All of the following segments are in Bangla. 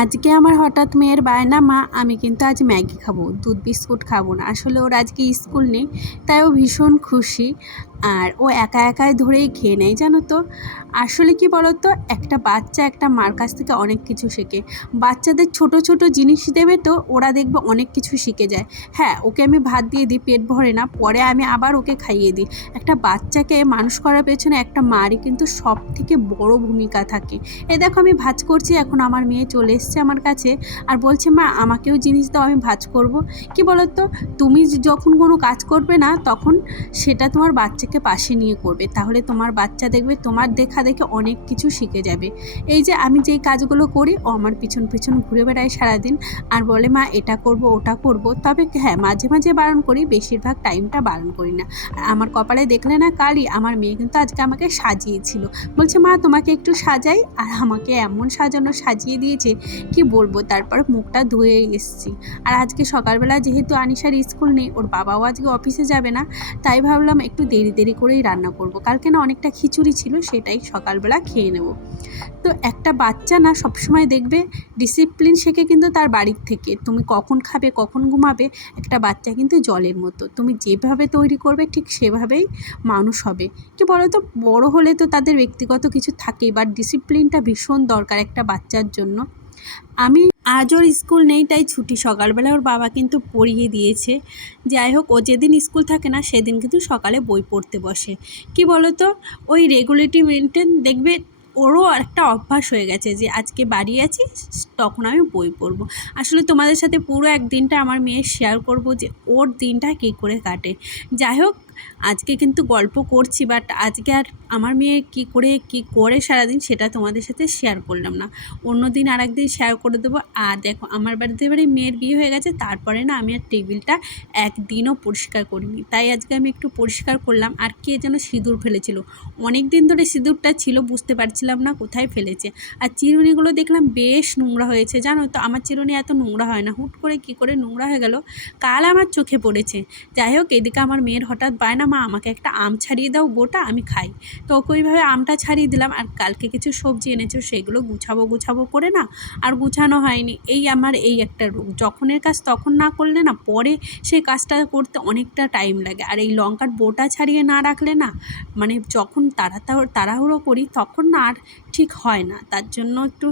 আজকে আমার হঠাৎ মেয়ের বায়না, মা, আমি কিন্তু আজ ম্যাগি খাব, দুধ বিস্কুট খাব না। আসলে ওর আজকে স্কুল নেই, তাই ও ভীষণ খুশি। আর ও একা একাই ধরেই খেয়ে নেয়, জানো তো। আসলে কি বলো তো একটা বাচ্চা একটা মার কাছ থেকে অনেক কিছু শেখে। বাচ্চাদের ছোট ছোট জিনিস দেবে তো, ওরা দেখবে অনেক কিছু শিখে যায়। হ্যাঁ ওকে আমি ভাত দিয়ে দিই, পেট ভরে না, পরে আমি আবার ওকে খাইয়ে দিই। একটা বাচ্চাকে মানুষ করার পেছনে একটা মারই কিন্তু সব থেকে বড় ভূমিকা থাকে। এ দেখো, আমি ভাজ করছি, এখন আমার মেয়ে চলে এসছে আমার কাছে আর বলছে, মা, আমাকেও জিনিস দাও, আমি ভাজ করব। কি বলো তো তুমি যখন কোনো কাজ করবে না, তখন সেটা তোমার বাচ্চাকে পাশে নিয়ে করবে, তাহলে তোমার বাচ্চা দেখবে, তোমার দেখা দেখে অনেক কিছু শিখে যাবে। এই যে আমি যেই কাজগুলো করি, ও আমার পিছন পিছন ঘুরে বেড়ায় সারাদিন আর বলে, মা, এটা করব, ওটা করব। তবে হ্যাঁ মাঝে মাঝে বারণ করি, বেশিরভাগ টাইমটা বারণ করি না। আর আমার কপালে দেখলে না, কালই আমার মেয়ে কিন্তু আজকে আমাকে সাজিয়েছিল। বলছে, মা, তোমাকে একটু সাজাই। আর আমাকে এমন সাজানো সাজিয়ে দিয়েছে কি বলব, তারপর মুখটা ধুয়ে এসেছি। আর আজকে সকালবেলা যেহেতু আনিশার স্কুল নেই, ওর বাবাও আজকে অফিসে যাবে না, তাই ভাবলাম একটু দেরি দেরি করেই রান্না করব। কালকে না অনেকটা খিচুড়ি ছিল, সেটাই সকালবেলা খেয়ে নেব। তো একটা বাচ্চা না সবসময় দেখবে ডিসিপ্লিন শেখে কিন্তু তার বাড়ির থেকে। তুমি কখন খাবে, কখন ঘুমাবে, একটা বাচ্চা কিন্তু জলের মতো। তুমি যেভাবে তৈরি করবে, ঠিক সেভাবেই মানুষ হবে। কি বলো তো বড় হলে তো তাদের ব্যক্তিগত কিছু থাকেই বাট ডিসিপ্লিনটা ভীষণ দরকার একটা বাচ্চার জন্য। আমি আজ ওর স্কুল নেই, তাই ছুটি সকালবেলা ওর বাবা কিন্তু পড়িয়ে দিয়েছে। যাই হোক, ও যেদিন স্কুল থাকে না, সেদিন কিন্তু সকালে বই পড়তে বসে। কি বলো তো ওই রেগুলেটিভ মেনটেন দেখবে ওরও একটা অভ্যাস হয়ে গেছে যে আজকে বাড়ি আছি তখন আমি বই পড়ব। আসলে তোমাদের সাথে পুরো একদিনটা আমার মেয়ে শেয়ার করব যে ওর দিনটা কী করে কাটে। যাই হোক, আজকে কিন্তু গল্প করছি বাট আজকে আর আমার মেয়ে কি করে কি করে সারাদিন সেটা তোমাদের সাথে শেয়ার করলাম না। অন্য দিন আর একদিন শেয়ার করে দেবো। আর দেখো, আমার বাড়িতে এবারে মেয়ের বিয়ে হয়ে গেছে, তারপরে না আমি আর টেবিলটা একদিনও পরিষ্কার করিনি। তাই আজকে আমি একটু পরিষ্কার করলাম, আর কে যেন সিঁদুর ফেলেছিল। অনেক দিন ধরে সিঁদুরটা ছিল, বুঝতে পারছিলাম না কোথায় ফেলেছে। আর চিরুনিগুলো দেখলাম বেশ নোংরা হয়েছে, জানো তো? আমার চিরুনি এত নোংরা হয় না। হুট করে কি করে নোংরা হয়ে গেল? কাল আমার চোখে পড়েছে। যাই হোক, এদিকে আমার মেয়ের হঠাৎ পায় না মা, আমাকে একটা আম ছাড়িয়ে দাও, গোটা আমি খাই। তো ওকে ওইভাবে আমটা ছাড়িয়ে দিলাম। আর কালকে কিছু সবজি এনেছো সেগুলো গুছাবো গুছাবো করে না আর গুছানো হয়নি। এই আমার এই একটা রোগ। যখনের কাজ তখন না করলে না, পরে সেই কাজটা করতে অনেকটা টাইম লাগে। আর এই লঙ্কার বোটা ছাড়িয়ে না রাখলে না মানে যখন তাড়াতাড়ি, তাড়াহুড়ো করি, তখন না আর ঠিক হয় না। তার জন্য একটু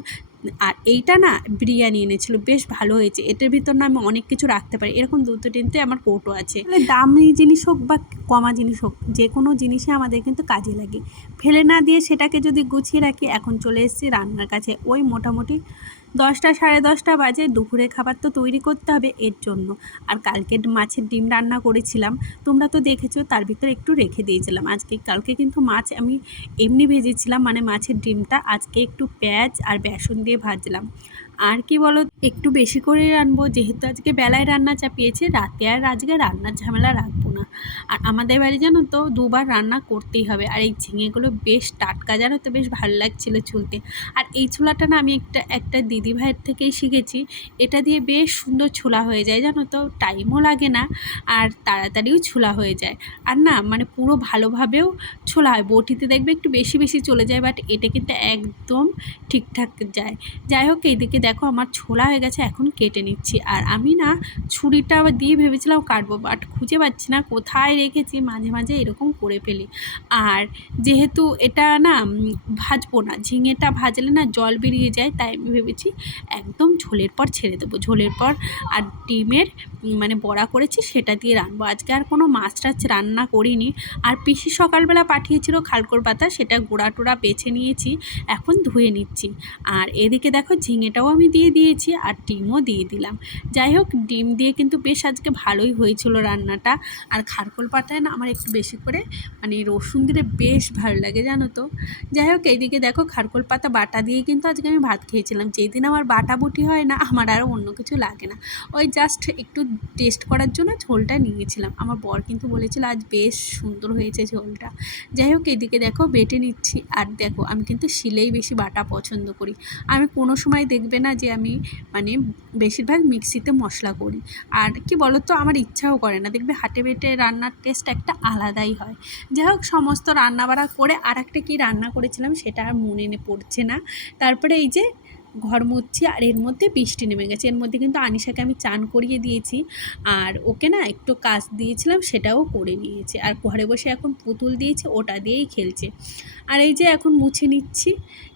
আর এইটা না বিরিয়ানি এনেছিল, বেশ ভালো হয়েছে। এটার ভিতর না আমি অনেক কিছু রাখতে পারি। এরকম দুটো তিনটে আমার কৌটো আছে। দামি জিনিস হোক বা কমা জিনিস হোক যে কোনো জিনিসই আমাদের কিন্তু কাজে লাগে। ফেলে না দিয়ে সেটাকে যদি গুছিয়ে রাখি, এখন চলে এসেছি রান্নার কাছে। ওই মোটামুটি দশটা সাড়ে দশটা বাজে দুপুরে খাবার তো তৈরি করতে হবে এর জন্য। আর কালকে মাছের ডিম রান্না করেছিলাম, তোমরা তো দেখেছ, তার ভিতরে একটু রেখে দিয়েছিলাম। আজকে, কালকে কিন্তু মাছ আমি এমনি ভেজেছিলাম মানে মাছের ডিমটা, আজকে একটু পেঁয়াজ আর বেসন দিয়ে ভাজলাম। আর কি বলো, একটু বেশি করে রানবো যেহেতু আজকে বেলায় রান্না চাপিয়েছে, রাতে আর আজকে রান্নার ঝামেলা রাখব না। আর আমাদের বাড়ি জানো তো, দুবার রান্না করতেই হবে। আর এই ঝিঙেগুলো বেশ টাটকা, জানো তো, বেশ ভালো লাগছিল ছুলতে। আর এই ছোলাটা না, আমি একটা একটা দিদি ভাইয়ের থেকেই শিখেছি। এটা দিয়ে বেশ সুন্দর ছোলা হয়ে যায়, জানো তো। টাইমও লাগে না, আর তাড়াতাড়িও ছোলা হয়ে যায়। আর না মানে পুরো ভালোভাবেও ছোলা হয়। বটিতে দেখবে একটু বেশি বেশি চলে যায় বাট এটা কিন্তু একদম ঠিকঠাক যায়। যাই হোক, এইদিকে দেখো আমার ছোলা হয়ে গেছে, এখন কেটে নিচ্ছি। আর আমি না, ছুরিটা দিয়ে ভেবেছিলাম কাটবো বাট খুঁজে পাচ্ছি না। কোথায় রেখেছি মাঝে মাঝে এরকম করে ফেলি। আর যেহেতু এটা না ভাজবো না, ঝিঙেটা ভাজলে না জল বেরিয়ে যায়, তাই আমি ভেবেছি একদম ঝোলের পর ছেড়ে দেবো। ঝোলের পর আর ডিমের মানে বড়া করেছি সেটা দিয়ে রানবো আজকে আর কোনো মাছ টাছ রান্না করিনি। আর পিসি সকালবেলা পাঠিয়েছিল খালকোর পাতা, সেটা গোড়া টোড়া বেছে নিয়েছি, এখন ধুয়ে নিচ্ছি। আর এদিকে দেখো ঝিঙেটাও আমি দিয়ে দিয়েছি আর ডিমও দিয়ে দিলাম। যাই হোক, ডিম দিয়ে কিন্তু বেশ আজকে ভালোই হয়েছিল রান্নাটা। আর খারকোল পাতায় না আমার একটু বেশি করে মানে রসুন দিলে বেশ ভালো লাগে, জানো তো। যাই হোক, এইদিকে দেখো খারকোল পাতা বাটা দিয়ে কিন্তু আজকে আমি ভাত খেয়েছিলাম। যেই দিন আমার বাটা বুটি হয় না, আমার আর অন্য কিছু লাগে না। ওই জাস্ট একটু টেস্ট করার জন্য ঝোলটা নিয়েছিলাম। আমার বর কিন্তু বলেছিল, আজ বেশ সুন্দর হয়েছে ঝোলটা। যাই হোক এদিকে দেখো বেটে নিচ্ছি। আর দেখো, আমি কিন্তু শিলেই বেশি বাটা পছন্দ করি। আমি কোনো সময় দেখবে না যে আমি মানে বেশিরভাগ মিক্সিতে মশলা করি। আর কি বলো তো আমার ইচ্ছাও করে না। দেখবে হাটে বেটে রান্নার টেস্ট একটা আলাদাই হয়। যাই হোক সমস্ত রান্নাবাড়া করে আর একটা কী রান্না করেছিলাম সেটা আর মনে পড়ছে না। তারপরে এই যে ঘর মুছছি আর এর মধ্যে বৃষ্টি নেমে গেছে। এর মধ্যে কিন্তু আনিশাকে আমি চান করিয়ে দিয়েছি। আর ওকে না একটু কাজ দিয়েছিলাম, সেটাও করে নিয়েছে। আর ঘরে বসে এখন পুতুল দিয়েছে, ওটা দিয়েই খেলছে। আর এই যে এখন মুছে নিচ্ছি,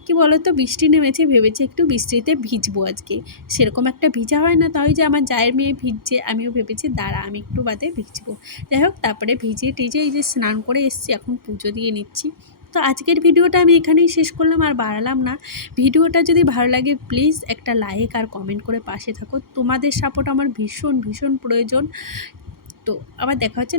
কি বলতো, বৃষ্টি নেমেছে, ভেবেছি একটু বৃষ্টিতে ভিজবো আজকে। সেরকম একটা ভিজা হয় না তাই যে আমার জায়ের মেয়ে ভিজছে, আমিও ভেবেছি দাঁড়া, আমি একটু বাদে ভিজবো। যাই হোক, তারপরে ভিজে টিজে এই যে স্নান করে এসছি, এখন পুজো দিয়ে নিচ্ছি। তো আজকের ভিডিওটা আমি এখানেই শেষ করলাম, আর বাড়ালাম না। ভিডিওটা যদি ভালো লাগে প্লিজ একটা লাইক আর কমেন্ট করে পাশে থাকো। তোমাদের সাপোর্ট আমার ভীষণ ভীষণ প্রয়োজন। তো আবার দেখা হচ্ছে